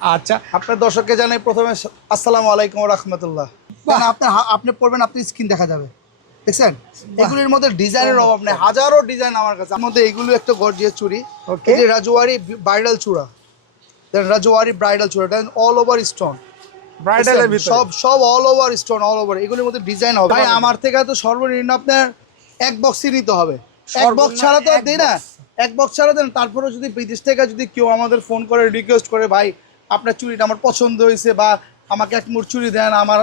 আচ্ছা। আপনার দর্শককে জানাই প্রথমে আসসালামু আলাইকুম রহমতুল্লাহ। আপনার আপনি পড়বেন আপনি স্ক্রিন দেখা যাবে। দেখছেন? এগুলির মধ্যে ডিজাইনের অভাব নেই। হাজারো ডিজাইন আমার কাছে। মধ্যে এগুলো একটা গর্জিয়াস চুড়ি. এটি রাজওয়ারি ব্রাইডাল চূড়া। রাজওয়ারি ব্রাইডাল চূড়া। এটা অল ওভার স্টোন ব্রাইডালের ভিতরে। সব সব all over stone all over এগুলোর মধ্যে ডিজাইন হবে। ভাই আমার থেকে তো সর্বনিম্ন আপনার এক বক্সই নিতে হবে। এক বক্স ছাড়া তো আর দিই না। এক বক্স ছাড়া দেন। তারপরে যদি বিদেশ থেকে যদি কেউ আমাদের ফোন করে রিকোয়েস্ট করে ভাই আপনার চুড়িটা আমার পছন্দ হয়েছে বা আমাকে এক মুঠ চুরি দেন আমার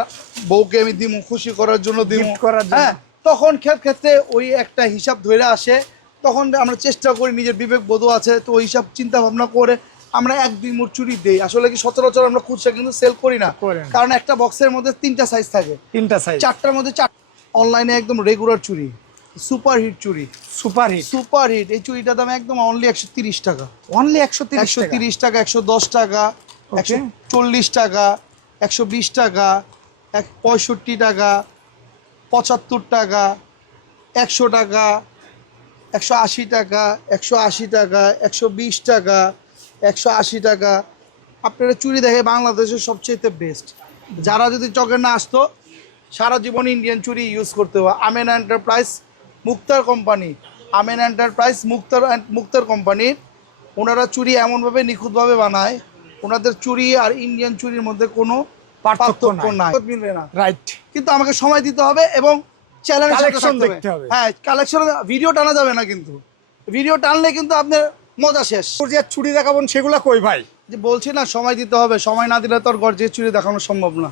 বউকে আমি দিমু খুশি করার জন্য দিমু। করার জন্য। হ্যাঁ তখন ক্ষেত ক্ষেত্রে ওই একটা হিসাব ধরে আসে। তখন আমরা চেষ্টা করি নিজের বিবেক বোধ আছে তো ওই হিসাব চিন্তা ভাবনা করে আমরা এক দুই মুঠ চুড়ি দেই। আসলে কি সচরাচর আমরা খুচরা কিন্তু সেল করি না। কারণ একটা বক্সের মধ্যে তিনটা সাইজ থাকে। তিনটা সাইজ চারটার মধ্যে চার অনলাইনে একদম রেগুলার চুরি। সুপার হিট চুড়ি সুপার হিট সুপার হিট এই চুড়িটার দাম একদম অনলি একশো তিরিশ টাকা। অনলি একশো তিরিশ একশো তিরিশ টাকা একশো দশ টাকা। একশো চল্লিশ টাকা একশো বিশ টাকা এক পঁয়ষট্টি টাকা পঁচাত্তর টাকা একশো টাকা একশো আশি টাকা একশো আশি টাকা একশো বিশ টাকা একশো আশি টাকা। আপনারা চুরি দেখে বাংলাদেশের সবচেয়ে বেস্ট যারা যদি চকের না আসতো সারা জীবন ইন্ডিয়ান চুরি ইউজ করতে হবে Amen enterprise Mukhtar company Amen enterprise Mukhtar Mukhtar কোম্পানির ওনারা চুরি এমনভাবে নিখুঁতভাবে বানায় ওনাদের চুরি আর ইন্ডিয়ান চুরির মধ্যে কোনো পার্থক্য নাই। মিলবে না। রাইট কিন্তু আমাকে সময় দিতে হবে এবং চ্যালেঞ্জ দেখতে হবে। হ্যাঁ কালেকশন ভিডিও টানা যাবে না কিন্তু। ভিডিও টানলে কিন্তু আপনার মজা শেষ। যে চুড়ি দেখাবেন সেগুলা কই ভাই? যে বলছি না সময় দিতে হবে। সময় না দিলে তো আর গর্জিয়াস চুরি দেখানো সম্ভব না।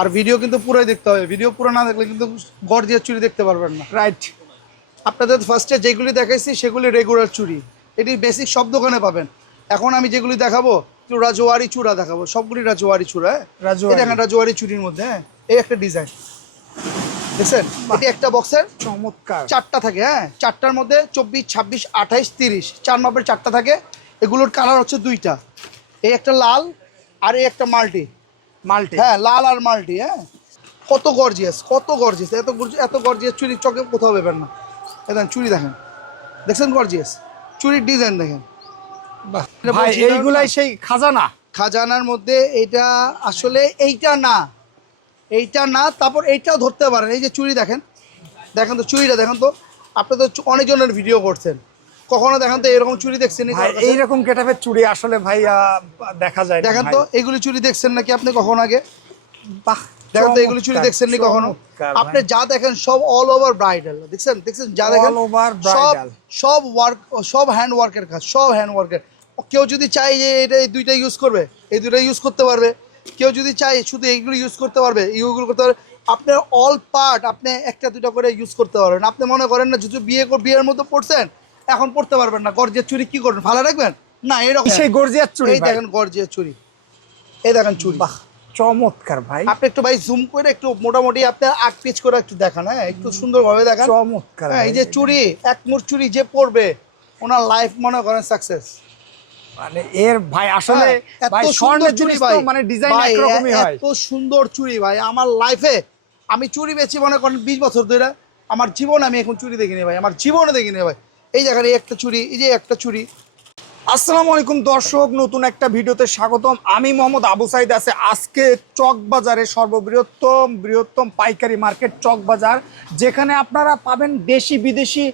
আর ভিডিও কিন্তু পুরোই দেখতে হবে। ভিডিও পুরো না দেখলে কিন্তু গর্জিয়াস চুরি দেখতে পারবেন না। রাইট আপনাদের ফার্স্টে যেগুলি দেখাইছি সেগুলি রেগুলার চুরি। এটি বেসিক সব দোকানে পাবেন। এখন আমি যেগুলি দেখাবো একটু রাজওয়ারি চূড়া দেখাবো। সবগুলি রাজওয়ারি চূড়া হ্যাঁ? রাজওয়ারি। দেখেন রাজওয়ারি চুরির মধ্যে হ্যাঁ? এই একটা ডিজাইন। দেখছেন? এটি একটা বক্সের চমৎকার। চারটা থাকে হ্যাঁ? চারটার মধ্যে চব্বিশ ছাব্বিশ আঠাইশ তিরিশ চার মাপের চারটা থাকে। এগুলোর কালার হচ্ছে দুইটা। এই একটা লাল আর এই একটা মাল্টি। মাল্টি। হ্যাঁ লাল আর মাল্টি হ্যাঁ? কত গর্জিয়াস কত গর্জিয়াস। এত এত গর্জিয়াস চুরি চোখে কোথাও পাবেন না। দেখেন চুরি দেখেন। দেখছেন গর্জিয়াস? চুরির ডিজাইন দেখেন। ভাই এইগুলাই সেই খাজানা? খাজানার মধ্যে এটা আসলে এইটা না। এইটা না তারপর এইটাও ধরতে পারেন। এই যে চুরি দেখেন। দেখেন তো চুরিটা দেখেন তো। আপনি তো অনেকজনের ভিডিও করছেন। কখনো দেখেন তো এরকম চুরি দেখছেন এইরকম গেটাপের চুরি আসলে ভাই দেখা যায় দেখেন তো এগুলি চুরি দেখছেন নাকি আপনি কখনো আগে? বাহ দেখেন তো এগুলি চুরি দেখছেন নি কখনো? আপনি যা দেখেন সব অল ওভার ব্রাইডাল দেখছেন? দেখছেন? যা দেখেন সব সব ওয়ার্ক সব হ্যান্ড ওয়ার্কের কাজ সব হ্যান্ড ওয়ার্কের কেউ যদি চায় যে এটা এই দুইটা ইউজ করবে এই দুইটা ইউজ করতে পারবে। কেউ যদি চায় শুধু এইগুলো ইউজ করতে পারবে এইগুলো করতে পারবে। আপনার অল পার্ট আপনি একটা দুটো করে ইউজ করতে পারবেন। আপনি মনে করেন না যদি বিয়ে কর- বিয়ের মতো পড়ছেন এখন পড়তে পারবেন না। গর্জের চুরি কি করবেন? ভালো রাখবেন? না এরকম সেই গর্জিয়াস চুড়ি এই দেখেন গর্জের চুরি। এই দেখেন চুরি। বাহ চমৎকার ভাই। আপনি একটু ভাই জুম করে একটু মোটামুটি আপনি আগ পিচ করে একটু দেখান হ্যাঁ? একটু সুন্দরভাবে দেখান। চমৎকার হ্যাঁ এই যে চুরি এক মুঠ চুরি যে পড়বে ওনার লাইফ মনে করেন সাকসেস মানে এর ভাই আসলে ভাই স্বর্ণের চুড়ি ভাই। মানে ডিজাইন একরকমই হয়। এত সুন্দর চুরি ভাই। আমার লাইফে আমি চুরি বেচি মনে করেন বিশ বছর ধরে। আমার জীবন আমি এখন চুরি দেখিনি ভাই। আমার জীবনে দেখিনি ভাই। এই দেখেন এই একটা চুরি এই যে একটা চুরি। আসসালামু আলাইকুম দর্শক নতুন একটা ভিডিওতে স্বাগতম। আমি মোহাম্মদ আবু সাইদ আছে। আজকে চক বাজারে সর্ববৃহত্তম বৃহত্তম পাইকারি মার্কেট চক বাজার যেখানে আপনারা পাবেন দেশি বিদেশি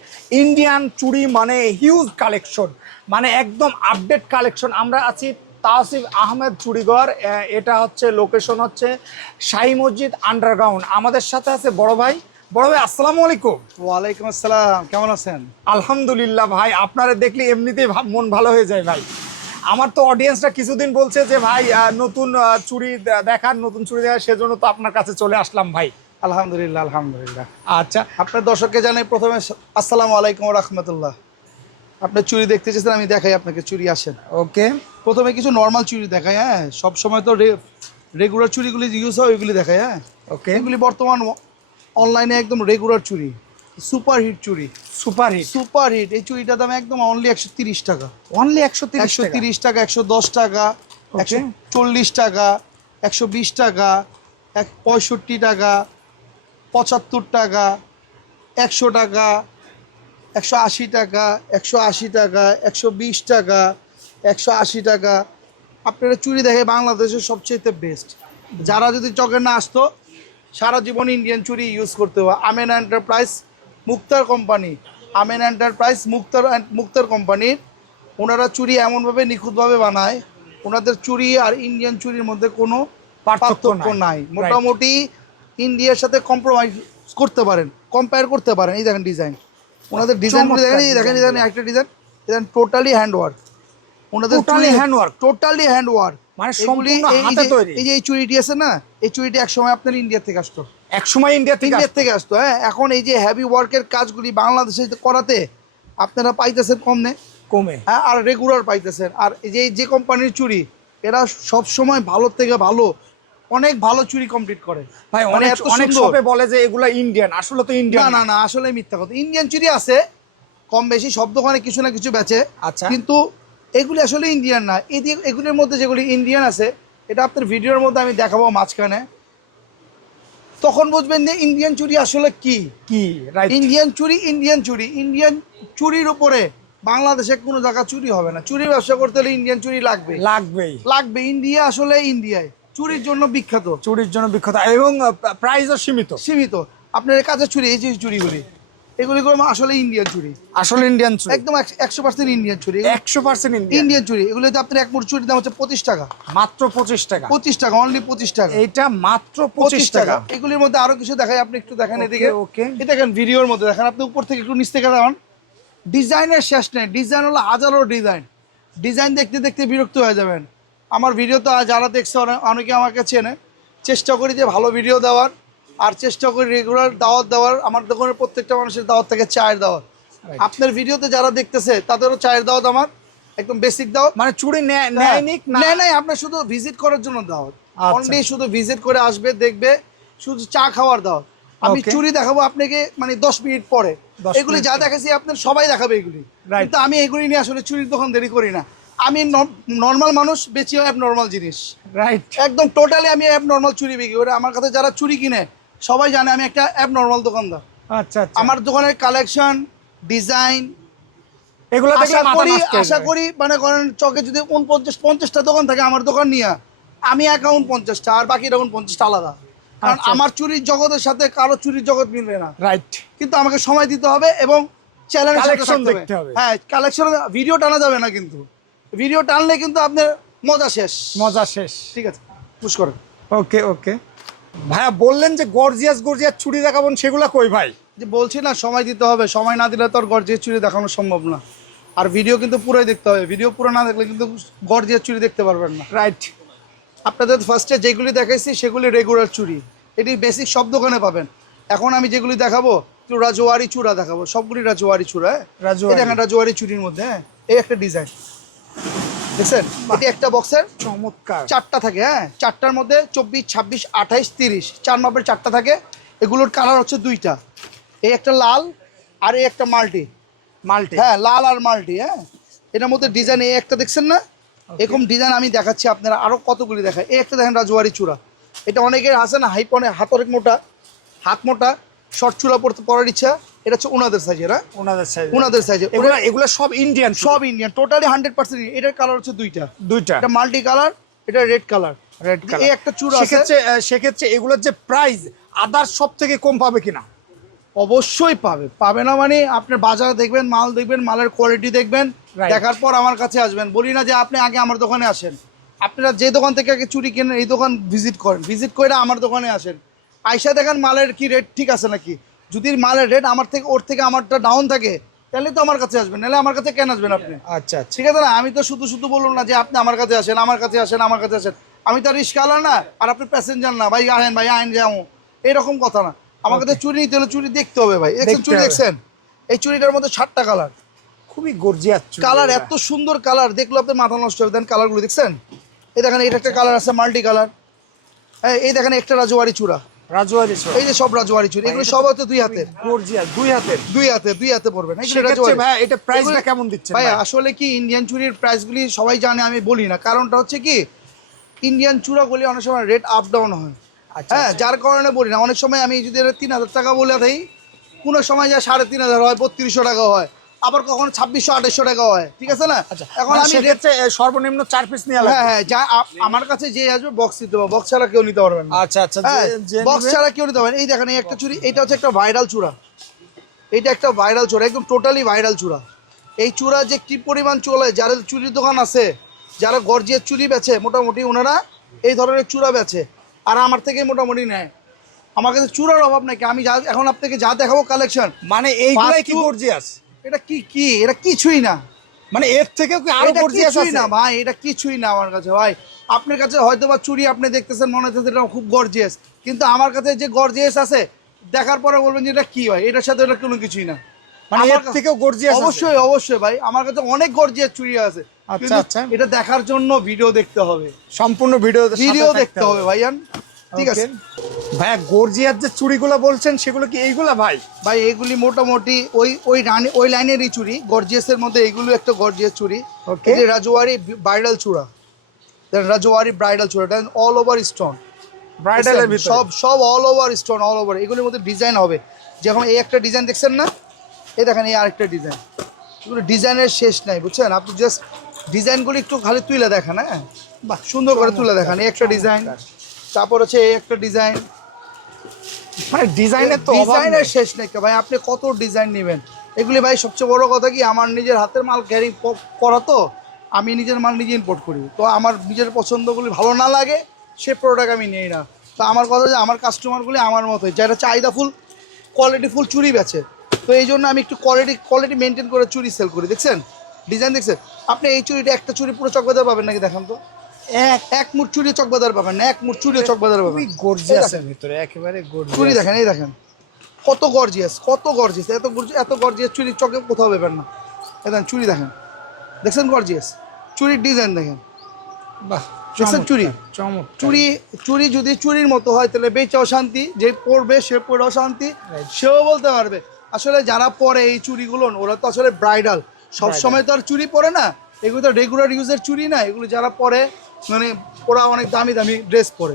ইন্ডিয়ান চুড়ি মানে হিউজ কালেকশন মানে একদম আপডেট কালেকশন আমরা আছি তাসিফ আহমেদ চুড়িঘর আহ, এটা হচ্ছে লোকেশন হচ্ছে শাহী মসজিদ আন্ডারগ্রাউন্ড আমাদের সাথে আছে বড় ভাই। বড় ভাই আসসালামু আলাইকুম। ওয়ালাইকুম আসসালাম কেমন আছেন? আলহামদুলিল্লাহ ভাই আপনারা দেখলে এমনিতেই মন ভালো হয়ে যায় ভাই। আমার তো অডিয়েন্সরা কিছুদিন বলছে যে ভাই নতুন চুড়ি দেখার নতুন চুড়ি দেখার সেজন্য তো আপনার কাছে চলে আসলাম ভাই। আলহামদুলিল্লাহ আলহামদুলিল্লাহ। আচ্ছা। আপনার দর্শককে জানাই প্রথমে আসসালামু আলাইকুম রহমতুল্লাহ। আপনার চুরি দেখতে চেয়েছেন আমি দেখাই আপনাকে চুরি আসেন। ওকে। প্রথমে কিছু নর্মাল চুরি দেখাই হ্যাঁ? সব সময় তো রেগুলার চুরিগুলি ইউজ হয় ওইগুলি দেখাই হ্যাঁ? ওকে। এগুলি বর্তমান অনলাইনে একদম রেগুলার চুরি সুপার হিট চুরি সুপার হিট সুপার হিট এই চুরিটার দাম একদম অনলি একশো তিরিশ টাকা। অনলি একশো একশো তিরিশ টাকা একশো দশ টাকা একশো চল্লিশ টাকা একশো বিশ টাকা এক পঁয়ষট্টি টাকা পঁচাত্তর টাকা একশো টাকা একশো আশি টাকা একশো আশি টাকা একশো বিশ টাকা একশো আশি টাকা। আপনারা চুরি দেখে বাংলাদেশের সবচেয়ে বেস্ট যারা যদি চকের না আসতো সারা জীবন ইন্ডিয়ান চুরি ইউজ করতে হবে Amen enterprise Mukhtar company Amen enterprise Mukhtar Mukhtar কোম্পানির ওনারা চুরি এমনভাবে নিখুঁতভাবে বানায় ওনাদের চুরি আর ইন্ডিয়ান চুরির মধ্যে কোনো পার্থক্য। নাই। মোটামুটি ইন্ডিয়ার সাথে কম্প্রোমাইজ করতে পারেন কম্পেয়ার করতে পারেন। এই দেখেন ডিজাইন ওনাদের ডিজাইনগুলো দেখেন এই দেখেন দেখেন একটা ডিজাইন দেখেন টোটালি হ্যান্ড ওয়ার্ক ওনাদের Totally hand work? Totally hand work মানে সম্পূর্ণ হাতে তৈরি? এই যে এই চুরিটি আছে না এই চুরিটি একসময় আপনার ইন্ডিয়া থেকে আসতো। এক সময় ইন্ডিয়া থেকে ইন্ডিয়া থেকে আসতো হ্যাঁ এখন এই যে হেভি ওয়ার্কের কাজগুলি বাংলাদেশে করাতে আপনারা পাইতেছেন কমনে কমে। হ্যাঁ আর রেগুলার পাইতেছেন। আর এই যে যে কোম্পানির চুরি এরা সব সময় ভালো থেকে ভালো অনেক ভালো চুরি কমপ্লিট করে। ভাই মানে অনেক অনেক শপে বলে যে এগুলা ইন্ডিয়ান আসলে তো ইন্ডিয়ান না না আসলে মিথ্যা কথা। ইন্ডিয়ান চুরি আছে কম বেশি সব দোকানে কিছু না কিছু বেচে। আচ্ছা। কিন্তু এগুলি আসলে ইন্ডিয়ান না। এদি এগুলির মধ্যে যেগুলি ইন্ডিয়ান আছে এটা আপনার ভিডিওর মধ্যে আমি দেখাবো মাঝখানে। তখন বুঝবেন যে ইন্ডিয়ান চুরি আসলে কি? কি? রাইট ইন্ডিয়ান চুরি ইন্ডিয়ান চুরি। ইন্ডিয়ান চুরির উপরে বাংলাদেশে কোনো জায়গা চুরি হবে না। চুরি ব্যবসা করতে হলে ইন্ডিয়ান চুরি লাগবে লাগবেই। লাগবে। ইন্ডিয়া আসলে ইন্ডিয়ায় চুরির জন্য বিখ্যাত। চুরির জন্য বিখ্যাত। এবং প্রাইসও সীমিত। সীমিত। আপনার কাছে চুরি এই যে চুরিগুলি এগুলি কোনো আসলে ইন্ডিয়ান চুরি। আসলে ইন্ডিয়ান চুরি। একদম একশো পার্সেন্ট ইন্ডিয়ান চুরি। একশো পার্সেন্ট ইন্ডিয়ান। চুরি। এগুলোতে আপনার এক মুঠ চুরির দাম হচ্ছে পঁচিশ টাকা। মাত্র পঁচিশ টাকা। পঁচিশ টাকা অনলি পঁচিশ টাকা। এইটা মাত্র পঁচিশ টাকা। এগুলির মধ্যে আরও কিছু দেখাই আপনি একটু দেখেন এদিকে. এই দেখেন ভিডিওর মধ্যে। দেখেন আপনি উপর থেকে একটু নিচ থেকে দেখান ডিজাইনের শেষ নেই। ডিজাইন হলো হাজারো ডিজাইন। ডিজাইন দেখতে দেখতে বিরক্ত হয়ে যাবেন। আমার ভিডিও তো যারা দেখছে অনেকে আমাকে চেনে। চেষ্টা করি যে ভালো ভিডিও দেওয়ার আর চেষ্টা করি রেগুলার দাওয়াত দেওয়ার। আমার দোকানের প্রত্যেকটা মানুষের দাওয়াত থেকে চায়ের দাওয়াত। আপনার ভিডিওতে যারা দেখতেছে তাদেরও চায়ের দাওয়াত আমার একদম বেসিক দাওয়াত। মানে চুরি নেয় নেয় না না নাই আপনার শুধু ভিজিট করার জন্য দাওয়াত। আচ্ছা। অনলি শুধু ভিজিট করে আসবে দেখবে শুধু চা খাওয়ার দাওয়াত। আমি চুরি দেখাবো আপনাকে মানে দশ মিনিট পরে। এগুলি যা। দেখাচ্ছি আপনার সবাই দেখাবে এগুলি. কিন্তু আমি এগুলি নিয়ে আসলে চুরির দোকান দেরি করি না। আমি নর্মাল মানুষ বেশি অ্যাব নর্মাল জিনিস। রাইট একদম টোটালি আমি অ্যাব নর্মাল চুরি বিক্রি করি। আমার কাছে যারা চুরি কিনে সবাই জানে আমি একটা অ্যাব নর্মাল দোকানদার। আচ্ছা আচ্ছা। আমার দোকানের কালেকশন ডিজাইন এগুলো আশা করি আশা করি মানে করেন চকে যদি উনপঞ্চাশ পঞ্চাশটা দোকান থাকে আমার দোকান নিয়ে আমি অ্যাকাউন্ট পঞ্চাশটা আর বাকি রকম পঞ্চাশটা আলাদা। কারণ আচ্ছা। আমার চুরির জগতের সাথে কারও চুরির জগৎ মিলবে না। রাইট কিন্তু আমাকে সময় দিতে হবে এবং চ্যালেঞ্জ দেখতে হবে। হ্যাঁ কালেকশন ভিডিও টানা যাবে না কিন্তু। ভিডিও টানলে কিন্তু আপনার মজা শেষ। মজা শেষ। ঠিক আছে পুশ করেন। ওকে ওকে। ভাইয়া বললেন যে গর্জিয়াস গর্জিয়াস চুড়ি দেখাবেন সেগুলা কই ভাই? যে বলছি না সময় দিতে হবে। সময় না দিলে তো আর গর্জিয়ার চুরি দেখানো সম্ভব না। আর ভিডিও কিন্তু পুরোই দেখতে হবে। ভিডিও পুরো না দেখলে কিন্তু গর্জিয়ার চুরি দেখতে পারবেন না। রাইট আপনাদের ফার্স্টে যেগুলি দেখাইছি সেগুলি রেগুলার চুরি এটি বেসিক সব দোকানে পাবেন। এখন আমি যেগুলি দেখাবো একটু রাজওয়ারি চূড়া দেখাবো। সবগুলি রাজওয়ারি চূড়া হ্যাঁ? রাজওয়ারি। এই দেখেন রাজওয়ারি চুরির মধ্যে হ্যাঁ? এই একটা ডিজাইন দেখছেন? এটি একটা বক্সের চমৎকার। চারটা থাকে হ্যাঁ? চারটার মধ্যে চব্বিশ ছাব্বিশ আঠাইশ তিরিশ। চার মাপের চারটা থাকে। এগুলোর কালার হচ্ছে দুইটা। এই একটা লাল আর এই একটা মাল্টি। মাল্টি। হ্যাঁ লাল আর মাল্টি হ্যাঁ? এটার মধ্যে ডিজাইন এই একটা দেখছেন না? এরকম ডিজাইন আমি দেখাচ্ছি আপনারা। আরও কতগুলি দেখায়। এই একটা দেখেন রাজওয়ারি চূড়া। এটা অনেকের আছে না হাইপনে হাত অনেক মোটা। হাত মোটা শর্ট চূড়া পড়তে পরার ইচ্ছা। এটা হচ্ছে ওনাদের সাইজের হ্যাঁ? ওনাদের সাইজ ওনাদের সাইজের এগুলো এগুলো সব ইন্ডিয়ান সব ইন্ডিয়ান টোটালি হান্ড্রেড পার্সেন্ট এটার কালার হচ্ছে দুইটা। দুইটা। এটা মাল্টি কালার এটা রেড কালার রেড কালার এই একটা চূড়া সেক্ষেত্রে সেক্ষেত্রে এগুলোর যে প্রাইস আদার সব থেকে কম পাবে কিনা? অবশ্যই পাবে। পাবে না মানে আপনার বাজার দেখবেন মাল দেখবেন মালের কোয়ালিটি দেখবেন। দেখার পর আমার কাছে আসবেন। বলি না যে আপনি আগে আমার দোকানে আসেন। আপনারা যে দোকান থেকে আগে চুরি কেনেন এই দোকান ভিজিট করেন। ভিজিট করে আমার দোকানে আসেন। আইসা দেখেন মালের কি রেট ঠিক আছে নাকি। যদি মালের রেট আমার থেকে ওর থেকে আমারটা ডাউন থাকে তাহলে তো আমার কাছে আসবেন নাহলে আমার কাছে কেন আসবেন আপনি? আচ্ছা আচ্ছা। ঠিক আছে না? আমি তো শুধু শুধু বলুন না যে আপনি আমার কাছে আসেন আমার কাছে আসেন আমার কাছে আসেন। আমি তো রিস্কালা না আর আপনি প্যাসেঞ্জার না। ভাই আহেন ভাই আহেন যাও এরকম কথা না। আমার কাছে চুরি নিতে হলে চুরি দেখতে হবে ভাই। দেখছেন চুরি দেখছেন এই চুরিটার মধ্যে ষাটটা কালার খুবই গর্জিয়াস কালার এত সুন্দর কালার দেখল আপনার মাথা নষ্ট হবে। দেন কালারগুলো দেখছেন? এই দেখেন এটা একটা কালার আছে মাল্টি কালার হ্যাঁ এই দেখেন একটা রাজওয়ারি চূড়া। রাজওয়ারি এই যে সব রাজওয়ারি চূড়া এগুলো সব দুই গর্জিয়াস দুই হাতের। দুই হাতে দুই হাতে পড়বেন এগুলো রাজওয়ারি। ভাই এটা প্রাইসটা এগুলো- কেমন দিচ্ছেন ভাই ভাই? আসলে কি ইন্ডিয়ান চুরির প্রাইসগুলি সবাই জানে আমি বলি না। কারণটা হচ্ছে কি ইন্ডিয়ান চূড়াগুলি অনেক সময় রেট আপ ডাউন হয়। আচ্ছা, হ্যাঁ আচ্ছা। যার কারণে বলি না। অনেক সময় আমি যদি তিন হাজার টাকা বলে থাকি কোনো সময় যা সাড়ে তিন হাজার হয় বত্রিশশো টাকা হয়। আবার কখনো ছাব্বিশশো আঠাশশো টাকা হয়। ঠিক আছে না? আচ্ছা এখন মানে আমি সেক্ষেত্রে সর্বনিম্ন চার পিস নিয়ে হ্যাঁ হ্যাঁ যা আমার কাছে যে আসবে বক্স দিতে হবে। বক্স ছাড়া কেউ নিতে পারবেন আচ্ছা আচ্ছা হ্যাঁ বক্স ছাড়া কেউ নিতে পারবেন এই দেখেন এই একটা চুড়ি এটা হচ্ছে একটা ভাইরাল চূড়া। এটা একটা ভাইরাল চূড়া একদম টোটালি ভাইরাল চূড়া। এই চূড়া যে কি পরিমাণ চলে যারা চুরির দোকান আছে যারা গর্জিয়ার চুরি বেচে মোটামুটি ওনারা এই ধরনের চূড়া বেচে আর আমার থেকে মোটামুটি নেয়। আমার কাছে চূড়ার অভাব নাকি আমি যা এখন আপনাকে যা দেখাবো কালেকশন মানে এইগুলাই কি গর্জিয়াস? এটা কি কি? এটা কিছুই না। মানে এর থেকেও কি আরও গর্জিয়াস আছে? না ভাই এটা কিছুই না আমার কাছে ভাই। আপনার কাছে হয়তো বা চুরি আপনি দেখতেছেন মনে হচ্ছে এটা খুব গর্জিয়াস কিন্তু আমার কাছে যে গর্জিয়াস আছে দেখার পরে বলবেন যে এটা কি হয় এটার সাথে এটা কোনো কিছুই না। মানে এর থেকেও গর্জিয়াস অবশ্যই অবশ্যই ভাই। আমার কাছে অনেক গর্জিয়াস চুরি আছে। আচ্ছা, আচ্ছা। এটা দেখার জন্য ভিডিও দেখতে হবে। সম্পূর্ণ ভিডিও ভিডিও দেখতে হবে। ভাইয়ান। ঠিক আছে। ভাইয়া গর্জিয়াস যে চুড়িগুলো বলছেন সেগুলো কি এইগুলা ভাই? ভাই এগুলি মোটামুটি ওই ওই রানি ওই লাইনেরই চুরি গর্জিয়াসের মধ্যে এগুলো একটা গর্জিয়াস Okay. এটা রাজওয়ারি ব্রাইডাল চূড়া দেন রাজওয়ারি ব্রাইডাল চূড়া দেন অল ওভার স্টোন ব্রাইডালের ভিতরে? সব সব all over stone all over এগুলোর মধ্যে ডিজাইন হবে। যেমন এই একটা ডিজাইন দেখছেন না? এই দেখেন এই আরেকটা ডিজাইন এগুলো ডিজাইনের শেষ নাই বুঝছেন? আপনি জাস্ট ডিজাইনগুলো একটু খালি তুলে দেখান হ্যাঁ? বাহ সুন্দর করে তুলে দেখান এই একটা ডিজাইন তারপর হচ্ছে এই একটা ডিজাইন মানে ডিজাইনের তো ডিজাইনের শেষ নেই ভাই আপনি কত ডিজাইন নেবেন? এগুলি ভাই সবচেয়ে বড় কথা কি আমার নিজের হাতের মাল ক্যারি করা তো আমি নিজের মাল নিজে ইম্পোর্ট করি। তো আমার নিজের পছন্দগুলি ভালো না লাগে সে প্রোডাক্ট আমি নেই না। তো আমার কথা যে আমার কাস্টমারগুলি আমার মতোই। যারা চাহিদা ফুল কোয়ালিটি ফুল চুরি বেচে। তো এই জন্য আমি একটু কোয়ালিটি কোয়ালিটি মেনটেন করে চুরি সেল করি। দেখছেন? ডিজাইন দেখছেন? আপনি এই চুরিটা একটা চুরি পুরো চকবাজার পাবেন নাকি? দেখান তো। এক এক মুঠ চুরি চকবাজার পাবেন না এক মুঠ চুরি চকবাজার পাবেন। ভিতরে একেবারে চুরি দেখেন এই দেখেন। কত গর্জিয়াস কত গর্জিয়াস এত এত গর্জিয়াস চুরি চকে কোথাও পেবেন না। দেখেন চুরি দেখেন। দেখছেন গর্জিয়াস চুরির ডিজাইন দেখেন। বাহ দেখছেন চুরি? চুরি চুরি যদি চুরির মতো হয় তাহলে বেচাও শান্তি যে পড়বে সে পড়েও শান্তি সেও বলতে পারবে। আসলে যারা পরে এই চুরিগুলো ওরা তো আসলে ব্রাইডাল সব Bridal. সময় তো আর চুরি পরে না এগুলো তো রেগুলার ইউজের চুরি না এগুলো যারা পরে মানে ওরা অনেক দামি দামি ড্রেস পরে।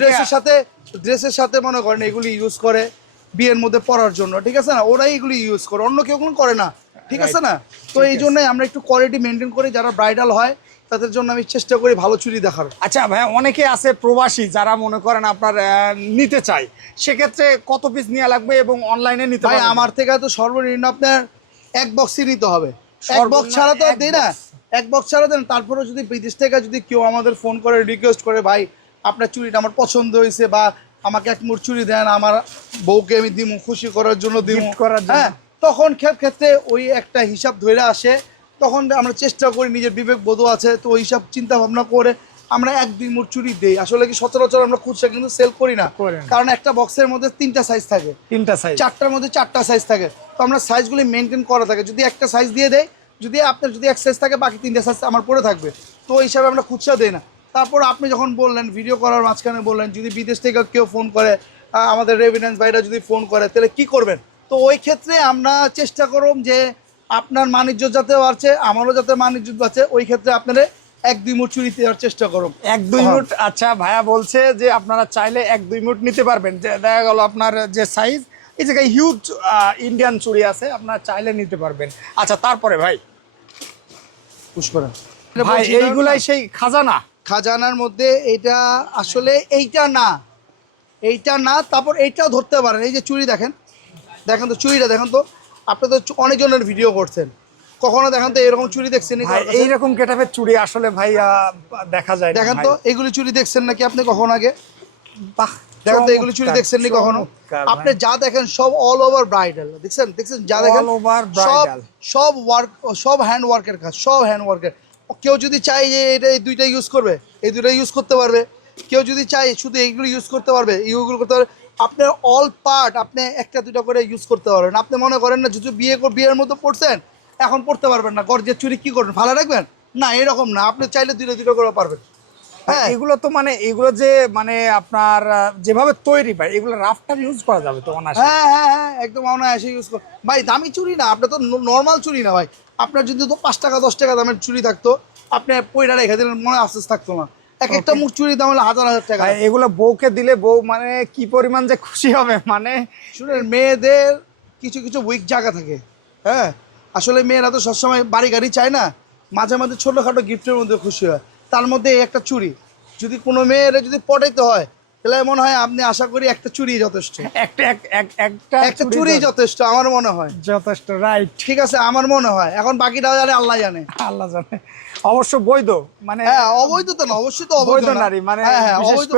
ড্রেসের সাথে ড্রেসের সাথে মনে করেন এগুলি ইউজ করে বিয়ের মধ্যে পরার জন্য ঠিক আছে না? ওরাই এগুলি ইউজ করে অন্য কেউ কোনো করে না ঠিক আছে না? তো এই জন্যই আমরা একটু কোয়ালিটি মেনটেন করি যারা ব্রাইডাল হয় তাদের জন্য আমি চেষ্টা করি ভালো চুরি দেখার। আচ্ছা ভাই অনেকে আছে প্রবাসী যারা মনে করেন আপনার নিতে চায়। সেক্ষেত্রে কত পিস নেওয়া লাগবে এবং অনলাইনে নিতে ভাই আমার থেকে তো সর্বনিম্ন আপনার এক বক্সই নিতে হবে। এক বক্স ছাড়া তো আর দেই না। এক বক্স ছাড়া দেন তারপরে যদি বিদেশ থেকে যদি কেউ আমাদের ফোন করে রিকোয়েস্ট করে ভাই আপনার চুরিটা আমার পছন্দ হয়েছে বা আমাকে এক মুঠ চুরি দেন আমার বউকে আমি দিমু খুশি করার জন্য দিমু করার জন্য। হ্যাঁ তখন ক্ষেত ক্ষেত্রে ওই একটা হিসাব ধরে আসে তখন আমরা চেষ্টা করি নিজের বিবেক বোধ আছে তো ওই হিসাব চিন্তা ভাবনা করে আমরা এক দুই মুঠ চুরি দেই। আসলে কি সচরাচর আমরা খুচরা কিন্তু সেল করি না। করি কারণ একটা বক্সের মধ্যে তিনটা সাইজ থাকে। তিনটা সাইজ চারটার মধ্যে চারটা সাইজ থাকে। তো আমরা সাইজগুলি মেনটেন করা থাকে। যদি একটা সাইজ দিয়ে দেয় যদি আপনার যদি এক সাইজ থাকে বাকি তিনটা সাইজ আমার পরে থাকবে। তো ওই হিসাবে আমরা খুচরা দেই না। তারপর আপনি যখন বললেন ভিডিও করার মাঝখানে বললেন যদি বিদেশ থেকে কেউ ফোন করে আমাদের রেভিডেন্স ভাইরা যদি ফোন করে তাহলে কি করবেন? তো ওই ক্ষেত্রে আমরা চেষ্টা করব যে আপনার বাণিজ্য যাতে বাড়ছে আমারও যাতে বাণিজ্য বাড়ছে ওই ক্ষেত্রে আপনারা এক দুই মুঠ চুরি দেওয়ার চেষ্টা করব এক দুই। মুট আচ্ছা ভাইয়া বলছে যে আপনারা চাইলে এক দুই মুট নিতে পারবেন। দেখা গেল আপনার যে সাইজ এই জায়গায় হিউজ ইন্ডিয়ান চুড়ি আছে আপনারা চাইলে নিতে পারবেন। আচ্ছা তারপরে ভাই? করেন। ভাই এইগুলাই সেই খাজানা? খাজানার মধ্যে এটা আসলে এইটা না। এইটা না তারপর এইটাও ধরতে পারেন। এই যে চুড়ি দেখেন। দেখেন তো চুড়িটা দেখেন তো। আপনি তো অনেকজনের ভিডিও করছেন। কখনো দেখেন তো এরকম চুরি দেখছেন এইরকম গেটাপের চুরি আসলে ভাই দেখা যায় দেখেন তো এগুলি চুরি দেখছেন নাকি আপনি কখন আগে? বাহ দেখেন তো এগুলি চমৎকার, দেখছেন নি কখনো? আপনি যা দেখেন সব অল ওভার ব্রাইডাল দেখছেন? দেখছেন যা দেখেন All over সব সব ওয়ার্ক সব হ্যান্ড ওয়ার্কের কাজ সব হ্যান্ড ওয়ার্কের কেউ যদি চায় যে এটা এই দুইটা ইউজ করবে এই দুইটা ইউজ করতে পারবে। কেউ যদি চায় শুধু এইগুলো ইউজ করতে পারবে এইগুলো করতে পারবে। আপনার অল পার্ট আপনি একটা দুটো করে ইউজ করতে পারবেন। আপনি মনে করেন না যদি বিয়ে বিয়ের মতো পড়ছেন এখন পড়তে পারবেন না। গর্জের চুরি কি করবেন? ভালো রাখবেন? না এরকম না। আপনি চাইলে দুটো দুটো করে পারবেন। হ্যাঁ। এগুলো তো মানে এগুলো যে মানে আপনার যেভাবে তৈরি ভাই এগুলো রাফটার ইউজ করা যাবে তো অনায়াসে। হ্যাঁ হ্যাঁ হ্যাঁ একদম অনায়াসে ইউজ কর ভাই দামি চুরি না। আপনার তো নর্মাল চুরি না ভাই। আপনার যদি তো পাঁচ টাকা দশ টাকা দামের চুরি থাকতো আপনি পয়লা রেখে দিলেন মনে আফসোস থাকতো না। এক একটা মুখ চুরির দাম হলো হাজার হাজার টাকা। এগুলো বউকে দিলে বউ মানে কি পরিমাণ যে খুশি হবে মানে শুনেন মেয়েদের কিছু কিছু উইক জায়গা থাকে। হ্যাঁ? আসলে মেয়েরা তো সবসময় বাড়ি গাড়ি চায় না মাঝে মাঝে ছোটোখাটো গিফটের মধ্যে খুশি হয়। তার মধ্যে একটা চুরি যদি কোনো মেয়ের যদি পটাইতে হয় তাহলে মনে হয় আপনি আশা করি একটা চুরি যথেষ্ট। একটা এক- এক- একটা একটা চুড়ি যথেষ্ট। আমার মনে হয়। যথেষ্ট রাইট ঠিক আছে আমার মনে হয়। এখন বাকিটাও জানে আল্লাহ জানে। আল্লাহ জানে। অবশ্য বৈধ মানে হ্যাঁ অবৈধ তো না অবশ্যই তো অবৈধ নারী, মানে হ্যাঁ হ্যাঁ অবৈধ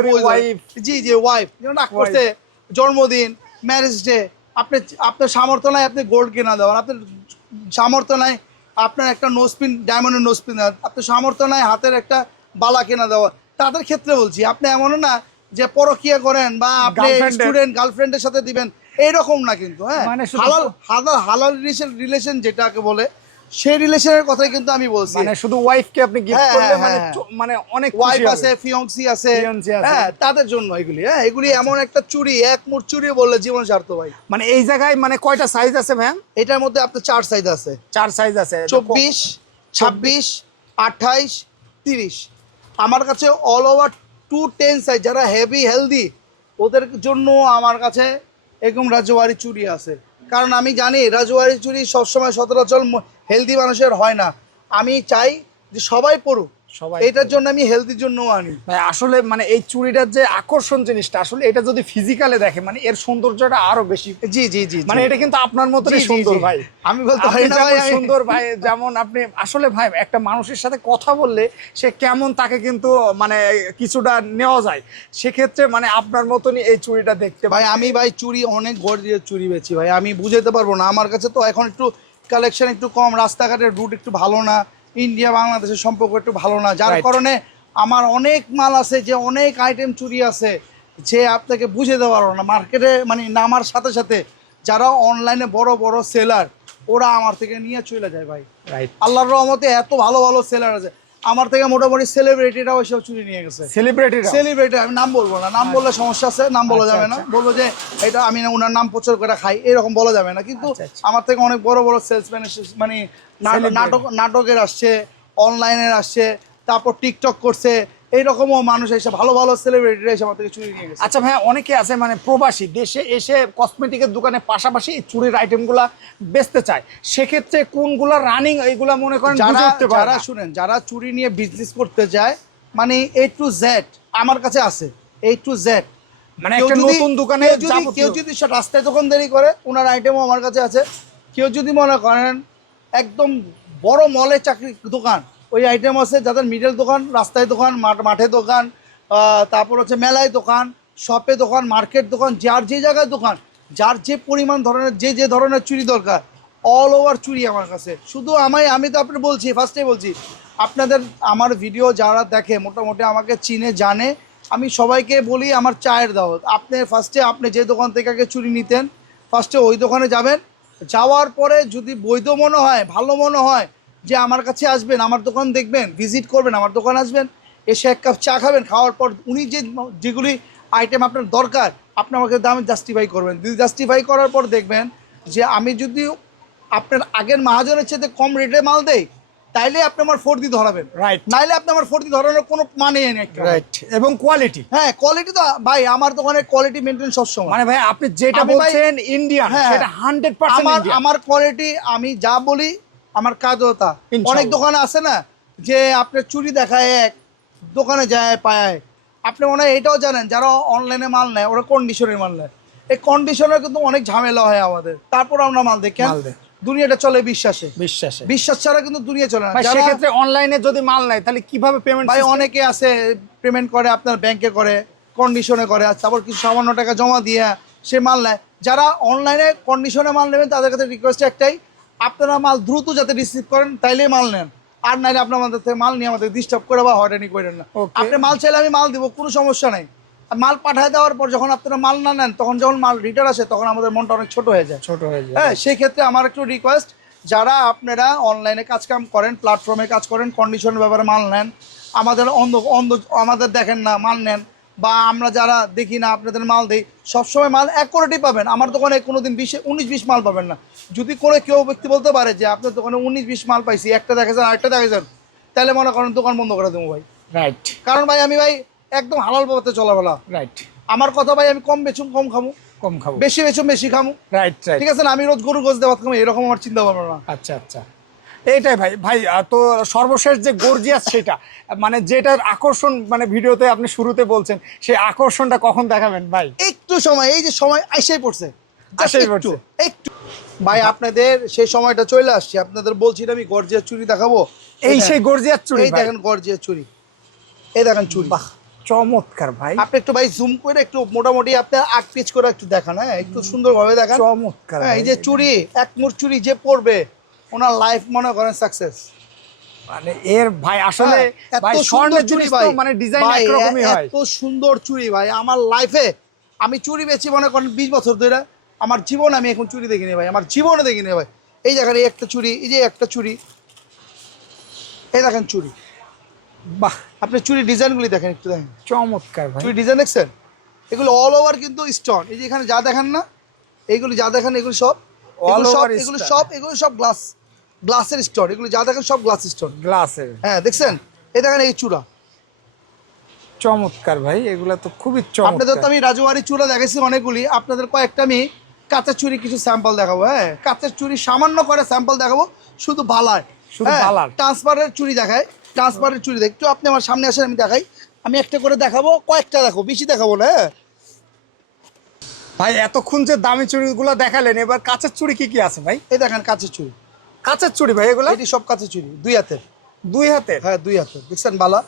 জি জি ওয়াইফ যেমন করছে জন্মদিন ম্যারেজ ডে আপনি আপনার সামর্থ্য নাই আপনি গোল্ড কেনা দেওয়ার আপনার সামর্থ্য নাই আপনার একটা নোসপিন ডায়মন্ডের নোসপিন আপনার সামর্থ্য নাই হাতের একটা বালা কেনা দেওয়া। তাদের ক্ষেত্রে বলছি আপনি এমনও না যে পরকিয়া করেন বা আপনি স্টুডেন্ট গার্লফ্রেন্ডের সাথে দিবেন এইরকম না কিন্তু হ্যাঁ। মানে হালাল হালাল হালাল রিলেশন যেটাকে বলে সেই রিলেশনের কথাই কিন্তু আমি বলছি। মানে শুধু ওয়াইফকে আপনি গিফট হ্যাঁ, করলে হ্যাঁ, মানে হ্যাঁ। মানে অনেক ওয়াইফ আছে ফিয়ংসি আছে। হ্যাঁ তাদের জন্য এগুলি। হ্যাঁ এগুলি এমন একটা চুরি এক মুঠ চুরি বললে জীবন স্বার্থ ভাই। মানে এই জায়গায় মানে কয়টা সাইজ আছে ম্যাম এটার মধ্যে আপনার চার সাইজ আছে। চার সাইজ আছে। চব্বিশ ছাব্বিশ আঠাইশ তিরিশ। আমার কাছে all over two ten size যারা হেভি হেলদি ওদের জন্য আমার কাছে এরকম রাজওয়ারি চুরি আছে। কারণ আমি জানি রাজওয়ারি চুরি সবসময় সচরাচর হেলদি মানুষের হয় না। আমি চাই যে সবাই পড়ুক। সবাই এটার জন্য আমি হেলদির জন্য আনি। ভাই আসলে মানে এই চুড়িটার যে আকর্ষণ জিনিসটা আসলে এটা যদি ফিজিক্যালে দেখে মানে এর সৌন্দর্যটা আরও বেশি। জি জি জি মানে এটা কিন্তু আপনার জি, সুন্দর ভাই। আমি বলতে পারি না ভাই, যেমন সুন্দর ভাই যেমন আপনি আসলে ভাই একটা মানুষের সাথে কথা বললে সে কেমন তাকে কিন্তু মানে কিছুটা নেওয়া যায়। সেক্ষেত্রে মানে আপনার মতনই এই চুড়িটা দেখতে ভাই আমি ভাই চুরি অনেক গর্জিয়ার চুরি বেছি ভাই। আমি বুঝাতে পারব না। আমার কাছে তো এখন একটু কালেকশন একটু কম রাস্তাঘাটের রুট একটু ভালো না ইন্ডিয়া বাংলাদেশের সম্পর্ক একটু ভালো না। যার কারণে আমার অনেক মাল আছে যে অনেক আইটেম চুরি আছে যে আপনাকে বুঝে দেওয়ার না। মার্কেটে মানে নামার সাথে সাথে যারা অনলাইনে বড় বড় সেলার ওরা আমার থেকে নিয়ে চলে যায় ভাই। আল্লাহর রহমতে এত ভালো ভালো সেলার আছে। আমার থেকে মোটামুটি সেলিব্রিটিরাও এসব চুরি নিয়ে গেছে। সেলিব্রিটি সেলিব্রিটি আমি নাম বলব না। নাম বললে সমস্যা আছে নাম বলা আচ্ছা, যাবে না। আচ্ছা। বলব যে এটা আমি না ওনার নাম প্রচার করে খাই এরকম বলা যাবে না। কিন্তু আচ্ছা, আচ্ছা। আমার থেকে অনেক বড় বড় সেলসম্যান মানে নাটক নাটকের আসছে অনলাইনের আসছে তারপর টিকটক করছে এইরকমও মানুষ এসে ভালো ভালো সেলিব্রিটিরা এসে আমার থেকে চুরি নিয়ে গেছে। আচ্ছা ভাই অনেকে আছে মানে প্রবাসী দেশে এসে কসমেটিকের দোকানে পাশাপাশি এই চুরির আইটেমগুলা বেচতে চায়। সেক্ষেত্রে কোনগুলা রানিং এইগুলা মনে করেন যারা যারা শুনেন যারা চুরি নিয়ে বিজনেস করতে যায় মানে এ টু জেড আমার কাছে আছে এ টু জেড মানে একটা নতুন দোকানে যদি কেউ যদি রাস্তায় দোকানদারি করে ওনার আইটেমও আমার কাছে আছে। কেউ যদি মনে করেন একদম বড় মলে চাকরি দোকান ওই আইটেম আছে, যাদের মিডল দোকান, রাস্তায় দোকান, মাঠ দোকান তারপর হচ্ছে মেলায় দোকান শপে দোকান মার্কেট দোকান, যার যে জায়গায় দোকান, যার যে পরিমাণ ধরনের, যে যে ধরনের চুরি দরকার অল ওভার চুরি আমার কাছে। শুধু আমায়, আমি তো আপনি বলছি ফার্স্টে বলছি, আপনাদের আমার ভিডিও যারা দেখে, মোটামুটি আমাকে চিনে, জানে, আমি সবাইকে বলি আমার চায়ের দাওয়াত। আপনি ফার্স্টে আপনি যে দোকান থেকে আগে চুরি নিতেন ফার্স্টে ওই দোকানে যাবেন, যাওয়ার পরে যদি বৈধ মনে হয়, ভালো মনে হয় যে আমার কাছে আসবেন আমার দোকান দেখবেন ভিজিট করবেন আমার দোকান আসবেন এসে এক কাপ চা খাবেন খাওয়ার পর উনি যে যেগুলি আইটেম আপনার দরকার আপনি আমাকে দামে জাস্টিফাই করবেন। যদি জাস্টিফাই করার পর দেখবেন যে আমি যদি আপনার আগের মহাজনের চেয়ে কম রেটে মাল দেই তাইলে আপনি আমার ফোর্দি ধরাবেন। রাইট নাইলে আপনি আমার ফোর্দি ধরানোর কোনো মানে নেই রাইট এবং কোয়ালিটি হ্যাঁ কোয়ালিটি তো ভাই আমার দোকানে কোয়ালিটি মেনটেন সবসময়। মানে ভাই আপনি যেটা বলছেন ইন্ডিয়ান হ্যাঁ, সেটা হান্ড্রেড পার্সেন্ট আমার আমার কোয়ালিটি আমি যা বলি আমার কাজতা তা। অনেক দোকানে আছে না যে আপনার চুরি দেখায় এক দোকানে যায় পায়। আপনি মনে হয় এটাও জানেন যারা অনলাইনে মাল নেয় ওরা কন্ডিশনের মাল নেয়। এই কন্ডিশনের কিন্তু অনেক ঝামেলা হয় আমাদের। তারপর আমরা মাল দেখি? মাল দেয়। দুনিয়াটা চলে বিশ্বাসে। বিশ্বাসে। বিশ্বাস ছাড়া কিন্তু দুনিয়া চলে না। সেক্ষেত্রে অনলাইনে যদি মাল নেয় তাহলে কীভাবে পেমেন্ট ভাই অনেকে আছে পেমেন্ট করে আপনার ব্যাংকে করে কন্ডিশনে করে আর তারপর কিছু সামান্য টাকা জমা দিয়ে সে মাল নেয়। যারা অনলাইনে কন্ডিশনে মাল নেবেন তাদের কাছে রিকোয়েস্ট একটাই আপনারা মাল দ্রুত যাতে রিসিভ করেন তাইলেই মাল নেন। আর নাইলে আপনার আমাদের থেকে মাল নিয়ে আমাদের ডিস্টার্ব করে বা হয়রানি করেন না আপনি মাল চাইলে আমি মাল দিব কোনো সমস্যা নেই। আর মাল পাঠায় দেওয়ার পর যখন আপনারা মাল না নেন তখন যখন মাল রিটার্ন আসে তখন আমাদের মনটা অনেক ছোট হয়ে যায়। ছোট হয়ে যায়। হ্যাঁ সেই ক্ষেত্রে আমার একটু রিকোয়েস্ট যারা আপনারা অনলাইনে কাজ কাম করেন প্ল্যাটফর্মে কাজ করেন কন্ডিশনের ব্যাপারে মাল নেন আমাদের অন্ধ অন্ধ আমাদের দেখেন না মাল নেন বা আমরা যারা দেখি না আপনাদের মাল দিই সবসময় মাল এক কোয়ালিটি পাবেন। আমার দোকানে কোনো দিন বিশে উনিশ বিশ মাল পাবেন না। যদি কোনো কেউ ব্যক্তি বলতে পারে যে আপনার দোকানে উনিশ বিশ মাল পাইছি একটা দেখেছেন আরেকটা দেখা যান তাহলে মনে করেন দোকান বন্ধ করে দেবো ভাই। রাইট কারণ ভাই আমি ভাই একদম হালাল পথে চলাফেলা রাইট আমার কথা ভাই আমি কম বেচুম কম খামু। কম খাব। বেশি বেশি বেশি খামু। রাইট রাইট ঠিক আছে না? আমি রোজ গরু গোছ দেওয়া এরকম আমার চিন্তা ভাবনা আচ্ছা আচ্ছা। এইটাই ভাই। ভাই তো সর্বশেষ যে গর্জিয়াস সেটা মানে যেটার আকর্ষণ মানে ভিডিওতে আপনি শুরুতে বলছেন সেই আকর্ষণটা কখন দেখাবেন ভাই? একটু সময় এই যে সময় আইসাই পড়ছে একটু, পড়ছে। একটু। ভাই আপনাদের সেই সময়টা চলে আসছে আপনাদের বলছি আমি গর্জিয়ার চুরি দেখাবো। এই সেই গর্জিয়াস চুরি এই দেখেন গর্জিয়ার চুরি। এই দেখেন চুরি। বাহ চমৎকার ভাই। আপনি একটু ভাই জুম করে একটু মোটামুটি আপনি আগ পিচ করে একটু দেখান হ্যাঁ? একটু সুন্দরভাবে দেখান। চমৎকার হ্যাঁ এই যে চুরি এক মুঠ চুরি যে পড়বে ওনার লাইফ মনে করেন সাকসেস মানে এর ভাই আসলে হ্যাঁ, ভাই স্বর্ণের জিনিস তো মানে ডিজাইন একরকমই হয়। এত সুন্দর চুরি ভাই। আমার লাইফে আমি চুরি বেচি মনে করেন বিশ বছর ধরে। আমার জীবন আমি এখন চুরি দেখিনি ভাই। আমার জীবনে দেখিনি ভাই। এই দেখেন এই একটা চুরি এই যে একটা চুরি। এই দেখেন চুরি। বাহ আপনি চুরি ডিজাইনগুলি দেখেন একটু দেখেন। চমৎকার ভাই। চুরি ডিজাইন দেখছেন? এগুলো অল ওভার কিন্তু স্টোন এই যে এখানে যা দেখেন না এইগুলি যা দেখেন এগুলো সব এগুলো সব এগুলো সব এগুলো সব গ্লাস গ্লাসের স্টোন এগুলো যা দেখেন সব গ্লাস স্টোন গ্লাসের হ্যাঁ দেখছেন? এই দেখেন এই চূড়া। চমৎকার ভাই এগুলা তো খুবই আপনাদের তো আমি রাজবাড়ি চূড়া দেখাইছি অনেকগুলি আপনাদের কয়েকটা আমি কাঁচের চুরি কিছু স্যাম্পল দেখাবো হ্যাঁ? কাঁচের চুরি সামান্য করে স্যাম্পল দেখাবো শুধু বালার শুধু বালার। ট্রান্সফারের চুরি দেখায় ট্রান্সফারের চুরি দেখ। একটু আপনি আমার সামনে আসেন আমি দেখাই। আমি একটা করে দেখাবো কয়েকটা দেখাবো বেশি দেখাবো না হ্যাঁ? ভাই এতক্ষণ যে দামি চুড়িগুলো দেখালেন এবার কাঁচের চুড়ি কি কি আছে ভাই? এই দেখেন কাঁচের চুড়ি। কাঁচের চুড়ি ভাই এগুলো? এটি সব কাঁচের চুড়ি দুই হাতের। দুই হাতে হ্যাঁ দুই হাতে দেখছেন বালা?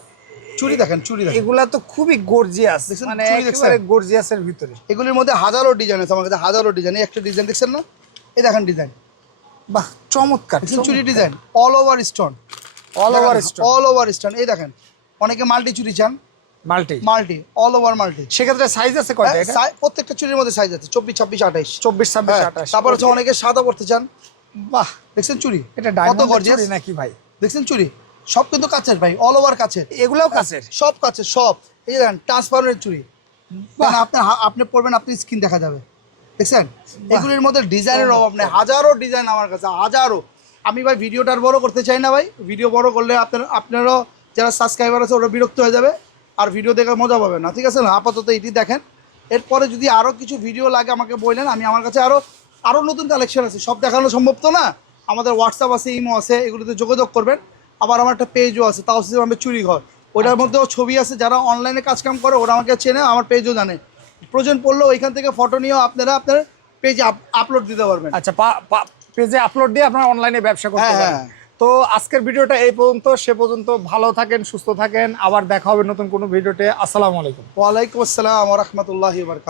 চুড়ি দেখেন চুড়ি দেখেন। এগুলা তো খুবই গর্জিয়াস দেখছেন, মানে একেবারে গর্জিয়াসের ভিতরে। এগুলির মধ্যে হাজারো ডিজাইন আছে আমার কাছে হাজারো ডিজাইন একটা ডিজাইন দেখছেন না? এই দেখেন ডিজাইন বাহ চমৎকার চুরি design all over stone all over all over stone এই দেখেন অনেকে মাল্টি চুরি চান multi? Multi all over multi. সেক্ষেত্রে সাইজ আছে কয়টা এটা? প্রত্যেকটা চুরির মধ্যে সাইজ আছে চব্বিশ ছাব্বিশ আঠাইশ। চব্বিশ ছাব্বিশ হ্যাঁ, আঠাশ। তারপর হচ্ছে অনেকে সাদা করতে চান। বাহ দেখছেন চুরি? এটা কত গর্জিয়াস নাকি ভাই? দেখছেন চুরি? সব কিন্তু কাছের ভাই অল ওভার কাছের এগুলাও কাছের সব কাছে সব। এই দেখেন ট্রান্সপারেন্ট চুরি। মানে আপনার আপনি পড়বেন আপনি স্কিন দেখা যাবে। দেখছেন? এগুলির মধ্যে ডিজাইনের অভাব নেই। হাজারো ডিজাইন আমার কাছে হাজারো। আমি ভাই ভিডিওটা আর বড় করতে চাই না ভাই। ভিডিও বড় করলে আপনার আপনারও যারা সাবস্ক্রাইবার আছে ওরা বিরক্ত হয়ে যাবে। আর ভিডিও দেখে মজা পাবে না। ঠিক আছে না? আপাতত এটি দেখেন। এরপরে যদি আরও কিছু ভিডিও লাগে আমাকে বললেন আমি আমার কাছে আরও আরও নতুন কালেকশন আছে। সব দেখানো সম্ভব তো না? আমাদের হোয়াটসঅ্যাপ আছে ইমো আছে এগুলোতে যোগাযোগ করবেন। আবার আমার একটা পেজও আছে তাও আমি চুরি ঘর ওটার মধ্যেও ছবি আছে যারা অনলাইনে কাজকাম করে ওরা আমাকে চেনে আমার পেজও জানে। প্রয়োজন পড়লেও ওইখান থেকে ফটো নিয়েও আপনারা আপনার পেজে আপলোড দিতে পারবেন। আচ্ছা পেজে আপলোড দিয়ে আপনারা অনলাইনে ব্যবসা করতে হ্যাঁ, পারেন। হ্যাঁ। তো আজকের ভিডিওটা এই পর্যন্ত। সে পর্যন্ত ভালো থাকেন, সুস্থ থাকেন। আবার দেখা হবে নতুন কোনো ভিডিওতে। আসসালামু আলাইকুম। ওয়ালাইকুম আসসালাম রহমতুল্লাহ